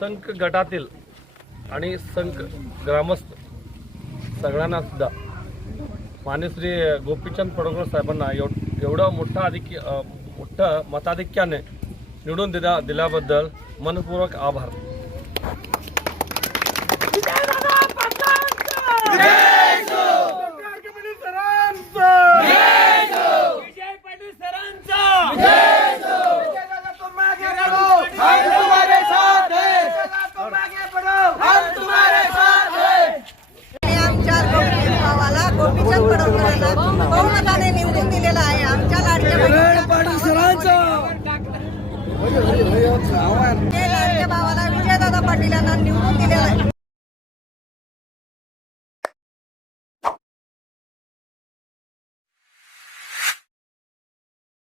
संक गटातील आणि संक ग्रामस्थ सगळ्यांना सुद्धा मान्यश्री गोपीचंद पडोकर साहेबांना एव एवढं मोठं अधिक मोठं मताधिक्याने निवडून दिल्या दिल्याबद्दल मनपूर्वक आभार. गोपी भावाला गोपीचंद पडवकरांना बहुमताने निवडून दिलेला आहे. आमच्या लाडक्या भावाला विजयदादा पाटील यांना निवडून दिलेला आहे.